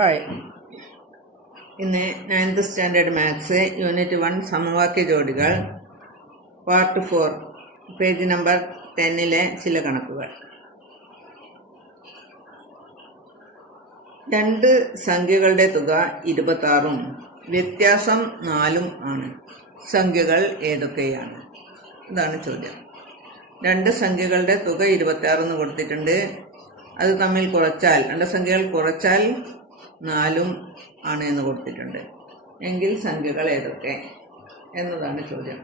Hi. ഇന്ന് 9th standard maths unit 1 സമവാക്യ ജോഡികൾ പാർട്ട് 4 പേജ് നമ്പർ 10 ചില കണക്കുകൾ. രണ്ട് സംഖ്യകളുടെ തുക 26 വ്യത്യാസം 4 ആണ്. സംഖ്യകൾ ഏതൊക്കെയാണ്? ഇതാണ് ചോദ്യം. രണ്ട് സംഖ്യകളുടെ തുക 26 എന്ന് കൊടുത്തിട്ടുണ്ട്. അത് തമ്മിൽ കുറച്ചാൽ, രണ്ട് സംഖ്യകൾ കുറച്ചാൽ 4 ആണ് എന്ന് കൊടുത്തിട്ടുണ്ട്. എങ്കിൽ സംഖ്യകൾ ഏതൊക്കെ എന്നതാണ് ചോദ്യം.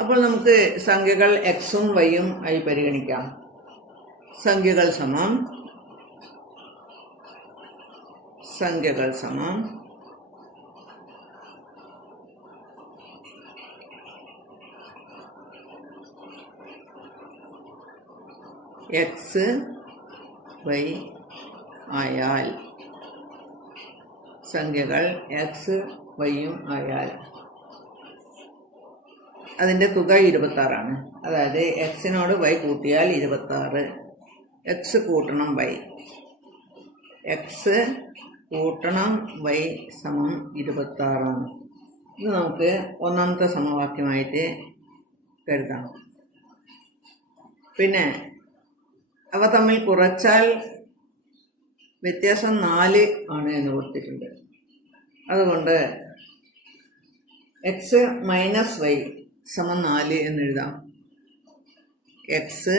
അപ്പോൾ നമുക്ക് സംഖ്യകൾ എക്സും വൈയും ആയി പരിഗണിക്കാം. സംഖ്യകൾ സമം എക്സ് വൈ ആയാൽ, സംഖ്യകൾ എക്സ് വൈയും ആയാൽ അതിൻ്റെ തുക 26 ആണ്. അതായത് എക്സിനോട് വൈ കൂട്ടിയാൽ 26. എക്സ് കൂട്ടണം വൈ, എക്സ് കൂട്ടണം വൈ സമം 26 ആണ്. ഇത് നമുക്ക് ഒന്നാമത്തെ സമവാക്യമായിട്ട് കരുതാം. പിന്നെ അവ തമ്മിൽ കുറച്ചാൽ വ്യത്യാസം 4 ആണ് എന്ന് കൊടുത്തിട്ടുണ്ട്. അതുകൊണ്ട് എക്സ് മൈനസ് വൈ സമം 4 എന്നെഴുതാം. എക്സ്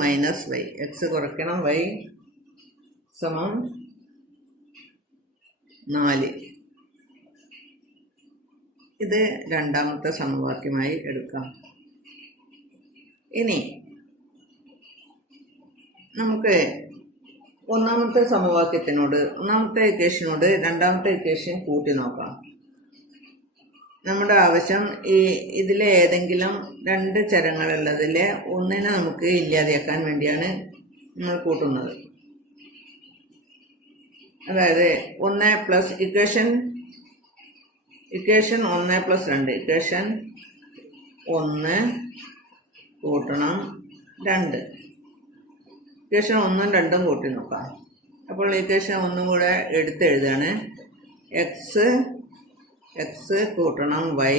മൈനസ് വൈ, എക്സ് കുറയ്ക്കണം വൈ സമം 4. ഇത് രണ്ടാമത്തെ സമവാക്യമായി എടുക്കാം. ഇനി നമുക്ക് ഒന്നാമത്തെ ഇക്വേഷനോട് രണ്ടാമത്തെ ഇക്വേഷൻ കൂട്ടി നോക്കാം. നമ്മുടെ ആവശ്യം ഇതിലെ ഏതെങ്കിലും രണ്ട് ചരങ്ങളുള്ളതിലെ ഒന്നിനെ നമുക്ക് ഇല്ലാതെയാക്കാൻ വേണ്ടിയാണ് നമ്മൾ കൂട്ടുന്നത്. അതായത് 1 പ്ലസ് ഇക്വേഷൻ 1 പ്ലസ് 2, ഇക്വേഷൻ 1 കൂട്ടണം 2. ഇക്വേഷൻ 1ഉം 2ഉം കൂട്ടി നോക്കാം. അപ്പോൾ ഇക്വേഷൻ 1 കൂടെ എടുത്തെഴുതാണ്. എക്സ് കൂട്ടണം വൈ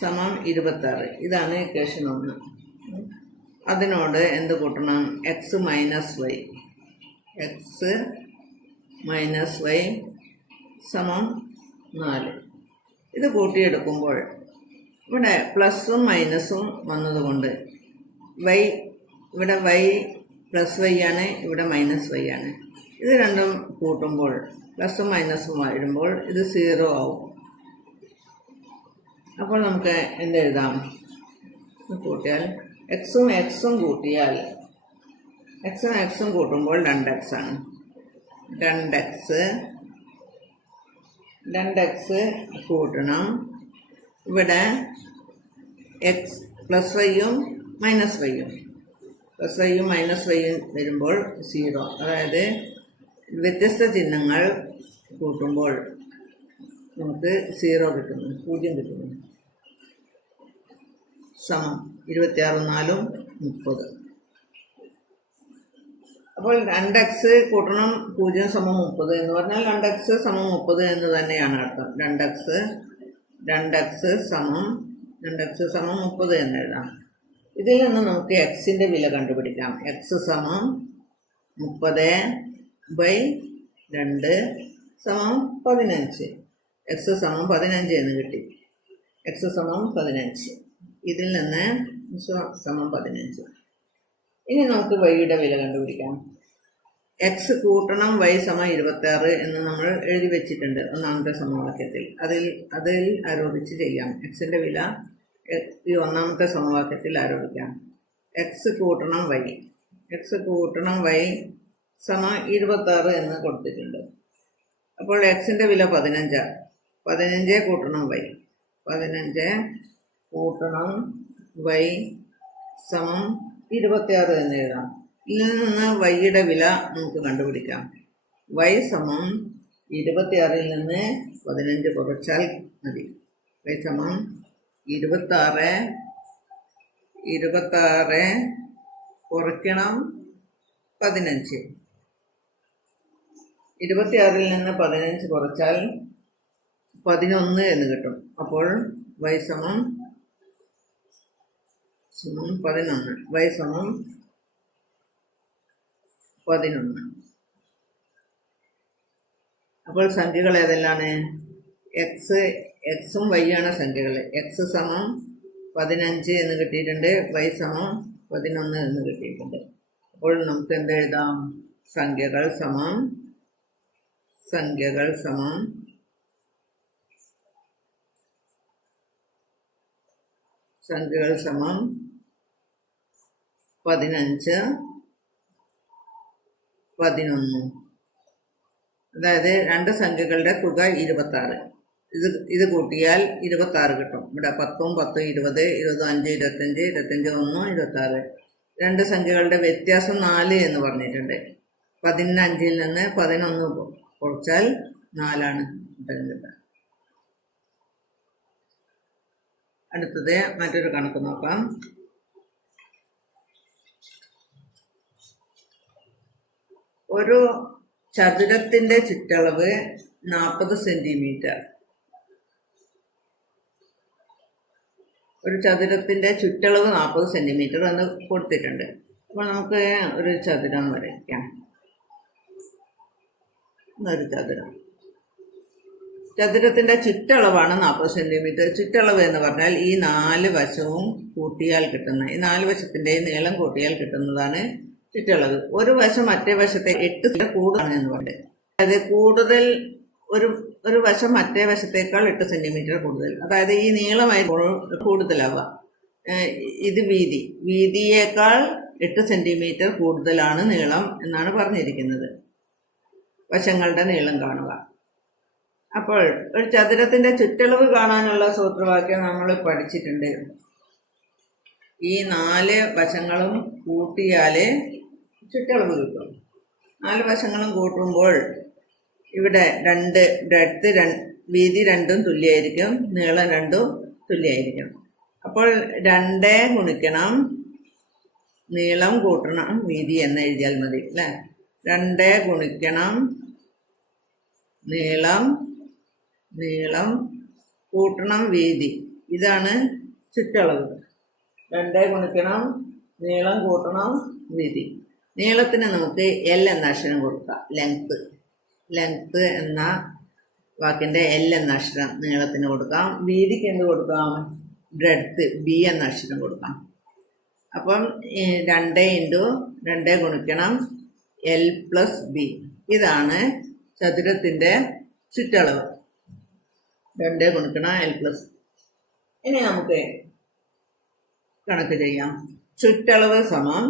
സമം 26. ഇതാണ് ഇക്വേഷൻ 1. അതിനോട് എന്ത് കൂട്ടണം? എക്സ് മൈനസ് വൈ സമം 4. ഇത് കൂട്ടിയെടുക്കുമ്പോൾ ഇവിടെ പ്ലസും മൈനസും വന്നതുകൊണ്ട് ഇവിടെ വൈ പ്ലസ് വൈ ആണ്, ഇവിടെ മൈനസ് വൈ ആണ്. ഇത് രണ്ടും കൂട്ടുമ്പോൾ പ്ലസും മൈനസും വരുമ്പോൾ ഇത് 0 ആവും. അപ്പോൾ നമുക്ക് എന്തെഴുതാം? കൂട്ടിയാൽ എക്സും കൂട്ടിയാൽ എക്സും കൂട്ടുമ്പോൾ 2x ആണ്. 2x കൂട്ടണം ഇവിടെ എക്സ് പ്ലസ് വൈയും മൈനസ് വൈയും വരുമ്പോൾ 0. അതായത് വ്യത്യസ്ത ചിഹ്നങ്ങൾ കൂട്ടുമ്പോൾ നമുക്ക് 0 കിട്ടുന്നു, 0 കിട്ടുന്നു. സമം 26 4 30. അപ്പോൾ 2x കൂട്ടണം 0 സമം 30 എന്ന് പറഞ്ഞാൽ 2x സമം 30 എന്ന് തന്നെയാണ് അർത്ഥം. 2x സമം 30 എന്ന് എഴുതാം. ഇതിൽ നിന്ന് നമുക്ക് എക്സിൻ്റെ വില കണ്ടുപിടിക്കാം. എക്സ് സമം 30/2 സമം 15. എക്സ് സമം 15 എന്ന് കിട്ടി. എക്സ് സമം 15. ഇതിൽ നിന്ന് സമം 15. ഇനി നമുക്ക് വൈയുടെ വില കണ്ടുപിടിക്കാം. എക്സ് കൂട്ടണം വൈ സമം 26 എന്ന് നമ്മൾ എഴുതി വെച്ചിട്ടുണ്ട് ഒന്നാമത്തെ സമവാക്യത്തിൽ. അതിൽ ആരോപിച്ച് ചെയ്യാം. എക്സിൻ്റെ വില ഈ ഒന്നാമത്തെ സമവാക്യത്തിൽ ആരോപിക്കാം. എക്സ് കൂട്ടണം വൈ സമം 26 എന്ന് കൊടുത്തിട്ടുണ്ട്. അപ്പോൾ എക്സിൻ്റെ വില 15. 15 കൂട്ടണം വൈ സമം 26 എന്ന് എഴുതാം. ഇതിൽ നിന്ന് വൈയുടെ വില നമുക്ക് കണ്ടുപിടിക്കാം. വൈ സമം 26ൽ നിന്ന് 15 കുറച്ചാൽ മതി. വൈ സമം 26 കുറയ്ക്കണം 15. 26-ൽ നിന്ന് 15 കുറച്ചാൽ 11 എന്ന് കിട്ടും. അപ്പോൾ y സമം 11, y സമം 11. അപ്പോൾ സംഖ്യകൾ ഏതെല്ലാണ്? എക്സും വൈ ആണ് സംഖ്യകൾ. എക്സ് സമം 15 എന്ന് കിട്ടിയിട്ടുണ്ട്, വൈ സമം 11 എന്ന് കിട്ടിയിട്ടുണ്ട്. അപ്പോൾ നമുക്ക് എന്തെഴുതാം? സംഖ്യകൾ സമം 15, 11. അതായത് രണ്ട് സംഖ്യകളുടെ തുക 26. ഇത് കൂട്ടിയാൽ 26 കിട്ടും. ഇവിടെ 10, 10, 20, 25, 25, 25, 1, 26. രണ്ട് സംഖ്യകളുടെ വ്യത്യാസം 4 എന്ന് പറഞ്ഞിട്ടുണ്ട്. 15-ൽ നിന്ന് 11 കുറച്ചാൽ 4 ഉത്തരം കിട്ടുക. അടുത്തത് മറ്റൊരു കണക്ക് നോക്കാം. ഒരു ചതുരത്തിന്റെ ചുറ്റളവ് 40 സെന്റിമീറ്റർ. ഒരു ചതുരത്തിന്റെ ചുറ്റളവ് 40 സെന്റിമീറ്റർ എന്ന് കൊടുത്തിട്ടുണ്ട്. അപ്പോൾ നമുക്ക് ഒരു ചതുരം വരയ്ക്കാം. ഒരു ചതുരത്തിന്റെ ചുറ്റളവാണ് 40 സെന്റിമീറ്റർ. ചുറ്റളവ് എന്ന് പറഞ്ഞാൽ ഈ 4 വശവും കൂട്ടിയാൽ കിട്ടുന്ന, ഈ 4 വശത്തിന്റെയും നീളം കൂട്ടിയാൽ കിട്ടുന്നതാണ് ചുറ്റളവ്. ഒരു വശം മറ്റേ വശത്തെ 8 കൂടുതലാണ് എന്ന് പറയുന്നത്. അതായത് കൂടുതൽ ഒരു വശം മറ്റേ വശത്തേക്കാൾ 8 സെന്റിമീറ്റർ കൂടുതൽ. അതായത് ഈ നീളമായി കൂടുതലാവുക. ഇത് വീതിയേക്കാൾ 8 സെന്റിമീറ്റർ കൂടുതലാണ് നീളം എന്നാണ് പറഞ്ഞിരിക്കുന്നത്. വശങ്ങളുടെ നീളം കാണുക. അപ്പോൾ ഒരു ചതുരത്തിന്റെ ചുറ്റളവ് കാണാനുള്ള സൂത്രവാക്യം നമ്മൾ പഠിച്ചിട്ടുണ്ട്. ഈ 4 വശങ്ങളും കൂട്ടിയാല് ചുറ്റളവ് കിട്ടും. 4 വശങ്ങളും കൂട്ടുമ്പോൾ ഇവിടെ 2 ബ്രെഡ്ത്ത് വീതി 2 തുല്യമായിരിക്കും, നീളം 2 തുല്യമായിരിക്കും. അപ്പോൾ 2 ഗുണിക്കണം നീളം കൂട്ടണം വീതി എന്ന് എഴുതിയാൽ മതി അല്ലേ. 2 ഗുണിക്കണം നീളം കൂട്ടണം വീതി, ഇതാണ് ചുറ്റളവ്. 2 ഗുണിക്കണം നീളം കൂട്ടണം വീതി. നീളത്തിന് നമുക്ക് എൽ എന്ന അക്ഷരം കൊടുക്കാം. ലെങ്ത് എന്ന വാക്കിന്റെ എൽ എന്ന അക്ഷരം നീളത്തിന് കൊടുക്കാം. വീതിക്ക് എന്ത് കൊടുക്കാം? ബ്രെഡ്ത്ത് ബി എന്ന അക്ഷരം കൊടുക്കാം. അപ്പം 2 × 2 ഗുണിക്കണം എൽ പ്ലസ് ബി, ഇതാണ് ചതുരത്തിന്റെ ചുറ്റളവ്. 2 ഗുണിക്കണം എൽ പ്ലസ്. ഇനി നമുക്ക് കണക്ക് ചെയ്യാം. ചുറ്റളവ് സമം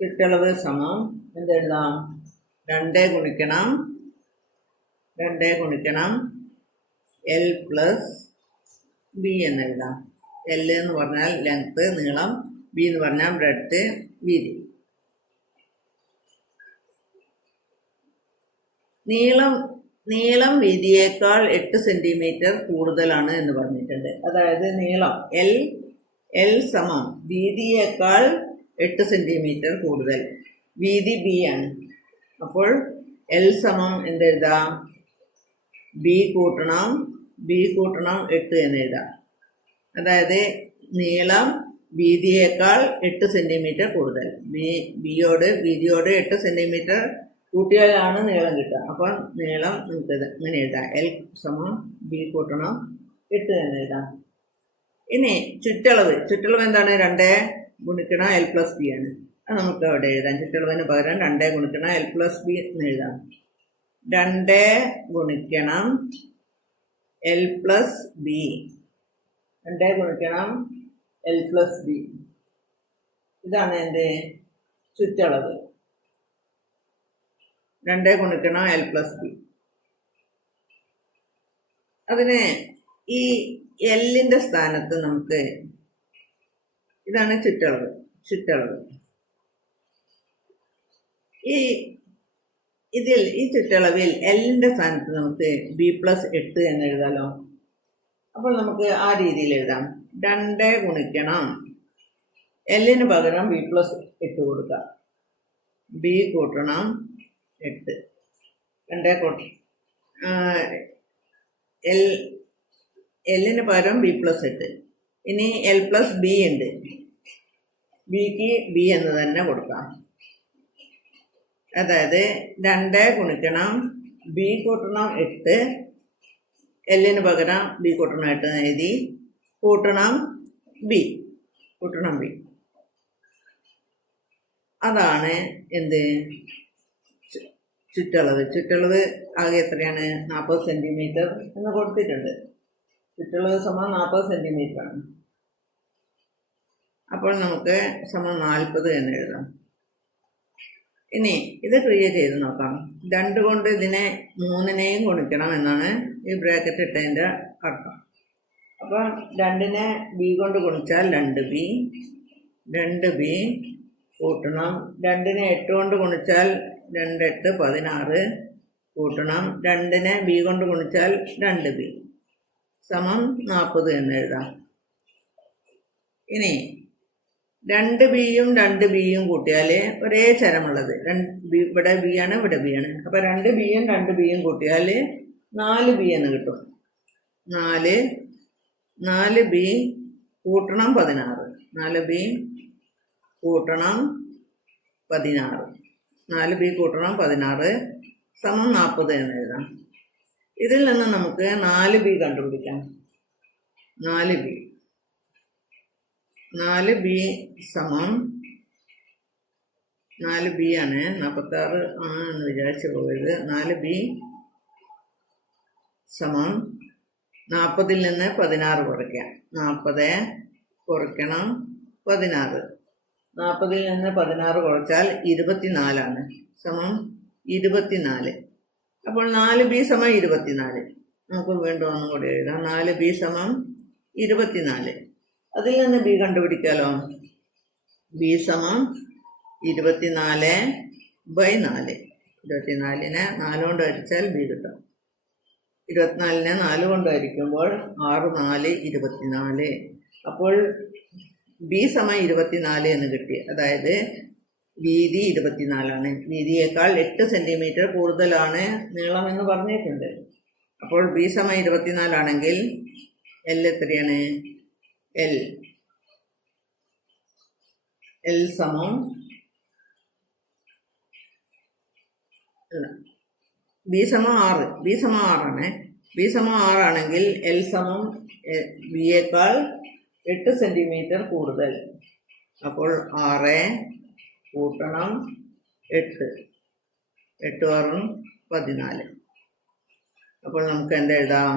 ചുറ്റളവ് സമം എന്തെഴുതാം? 2 ഗുണിക്കണം എൽ പ്ലസ് ബി എന്നെഴുതാം. എൽ എന്ന് പറഞ്ഞാൽ ലെങ്ത് നീളം, ബി എന്ന് പറഞ്ഞാൽ ബ്രെഡ്ത്ത് വീതി. നീളം വീതിയേക്കാൾ 8 സെന്റിമീറ്റർ കൂടുതലാണ് എന്ന് പറഞ്ഞിട്ടുണ്ട്. അതായത് നീളം എൽ സമം വീതിയേക്കാൾ 8 സെന്റിമീറ്റർ കൂടുതൽ, വീതി ബി ആണ്. അപ്പോൾ എൽ സമം എന്തെഴുതാം? ബി കൂട്ടണം 8 എന്ന് എഴുതാം. അതായത് നീളം വീതിയേക്കാൾ 8 സെന്റിമീറ്റർ കൂടുതൽ. വീതിയോട് 8 സെന്റിമീറ്റർ കൂട്ടിയാലാണ് നീളം കിട്ടുക. അപ്പം നീളം നമുക്ക് ഇങ്ങനെ എഴുതാം. എൽ സമം ബി കൂട്ടണം 8 എന്ന് എഴുതാം. ഇനി ചുറ്റളവ് എന്താണ്? 2 ഗുണിക്കണം എൽ പ്ലസ് ബി ആണ്. അത് നമുക്ക് അവിടെ എഴുതാം. ചുറ്റളവിന് പകരം 2 ഗുണിക്കണം എൽ പ്ലസ് ബി എന്ന് എഴുതാം. 2 ഗുണിക്കണം എൽ പ്ലസ് ബി, 2 ഗുണിക്കണം എൽ പ്ലസ് ബി, ഇതാണ് എൻ്റെ ചുറ്റളവ്. 2 ഗുണിക്കണം എൽ പ്ലസ് ബി. അതിന് ഈ എല്ലിന്റെ സ്ഥാനത്ത് നമുക്ക് ഇതാണ് ചുറ്റളവ്. ഈ ചുറ്റളവിൽ എല്ലിന്റെ സ്ഥാനത്ത് നമുക്ക് ബി പ്ലസ് 8 എന്ന് എഴുതാലോ. അപ്പോൾ നമുക്ക് ആ രീതിയിൽ എഴുതാം. 2 ഗുണിക്കണം എല്ലിന് പകരം ബി പ്ലസ് 8 കൊടുക്കാം. ബി കൂട്ടണം 8 2 കൂട്ടണം എല്ലിന് പകരം ബി പ്ലസ് 8. ഇനി എൽ പ്ലസ് ബി ഉണ്ട്. ബിക്ക് ബി എന്ന് തന്നെ കൊടുക്കാം. അതായത് 2 ഗുണിക്കണം ബി കൂട്ടണം 8, എല്ലിന് പകരം ബി കൂട്ടണം 8 എഴുതി, കൂട്ടണം ബി. അതാണ് എന്ത് ചുറ്റളവ് ആകെ എത്രയാണ്? 40 സെൻറ്റിമീറ്റർ എന്ന് കൊടുത്തിട്ടുണ്ട്. ചുറ്റളവ് സമം 40 സെൻറ്റിമീറ്റർ ആണ്. അപ്പോൾ നമുക്ക് സമം 40 എന്ന് എഴുതാം. ഇനി ഇത് ക്രിയ ചെയ്ത് നോക്കാം. 2 കൊണ്ട് ഇതിനെ 3നെയും ഗുണിക്കണം എന്നാണ് ഈ ബ്രാക്കറ്റ് ഇട്ടതിൻ്റെ അർത്ഥം. അപ്പോൾ 2നെ ബി കൊണ്ട് ഗുണിച്ചാൽ 2b കൂട്ടണം 2നെ 8 കൊണ്ട് ഗുണിച്ചാൽ 2 8 16 കൂട്ടണം 2നെ ബി കൊണ്ട് ഗുണിച്ചാൽ 2b സമം 40 എന്ന് എഴുതാം. ഇനി 2bയും 2bയും കൂട്ടിയാൽ ഒരേ ചരമുള്ളത് ഇവിടെ ബി ആണ്, ഇവിടെ ബി ആണ്. അപ്പോൾ 2bയും 2bയും കൂട്ടിയാൽ 4b എന്ന് കിട്ടും. 4b കൂട്ടണം 16 4b കൂട്ടണം 16 സമം 40 എന്ന് എഴുതാം. ഇതിൽ നിന്ന് നമുക്ക് 4b കണ്ടുപിടിക്കാം. 4b സമം 4b ആണ്, 46 എന്ന് വിചാരിച്ചു പോയത്. 4b സമം 40ൽ നിന്ന് 16 കുറയ്ക്കാം. 40 കുറയ്ക്കണം 16. 40ൽ നിന്ന് 16 കുറച്ചാൽ 24 ആണ്, സമം 24. അപ്പോൾ 4b സമം 24. നമുക്ക് വീണ്ടും ഒന്നും കൂടി എഴുതാം. 4b സമം 24. അതിൽ നിന്ന് ബി കണ്ടുപിടിക്കാലോ. ബി സമം 24/4. 24നെ 4 കൊണ്ട് ഹരിച്ചാൽ ബി കിട്ടും. 24നെ 4 കൊണ്ട് ഹരിക്കുമ്പോൾ 6 4 24. അപ്പോൾ ബി സമം 24 എന്ന് കിട്ടി. അതായത് വീതി 24 വീതിയേക്കാൾ 8 സെൻറ്റിമീറ്റർ കൂടുതലാണ് നീളം എന്ന് പറഞ്ഞിട്ടുണ്ട്. അപ്പോൾ ബി സമം 24 ആണെങ്കിൽ എൽ എത്രയാണ്? എൽ സമം ബി സമം 6. ബി സമം 6 ബി സമം 6 ആണെങ്കിൽ എൽ സമം ബിയേക്കാൾ 8 സെൻറ്റിമീറ്റർ കൂടുതൽ. അപ്പോൾ 6 കൂട്ടണം 8 8 14. അപ്പോൾ നമുക്ക് എന്താ എഴുതാം?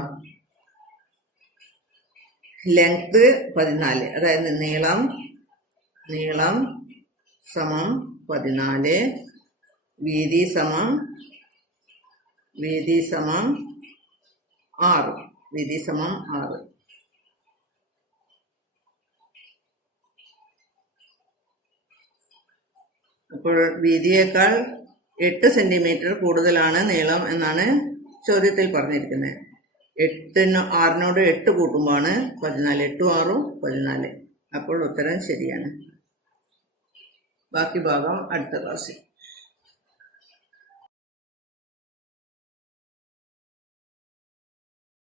ലെങ്ത് 14, അതായത് നീളം സമം 14, വീതി സമം 6. അപ്പോൾ വീതിയേക്കാൾ 8 സെൻറ്റിമീറ്റർ കൂടുതലാണ് നീളം എന്നാണ് ചോദ്യത്തിൽ പറഞ്ഞിരിക്കുന്നത്. 6നോട് 8 കൂട്ടുമ്പോഴാണ് 14. 8 6 14. അപ്പോൾ ഉത്തരം ശരിയാണ്. ബാക്കി ഭാഗം അടുത്ത ക്ലാസ്സിൽ.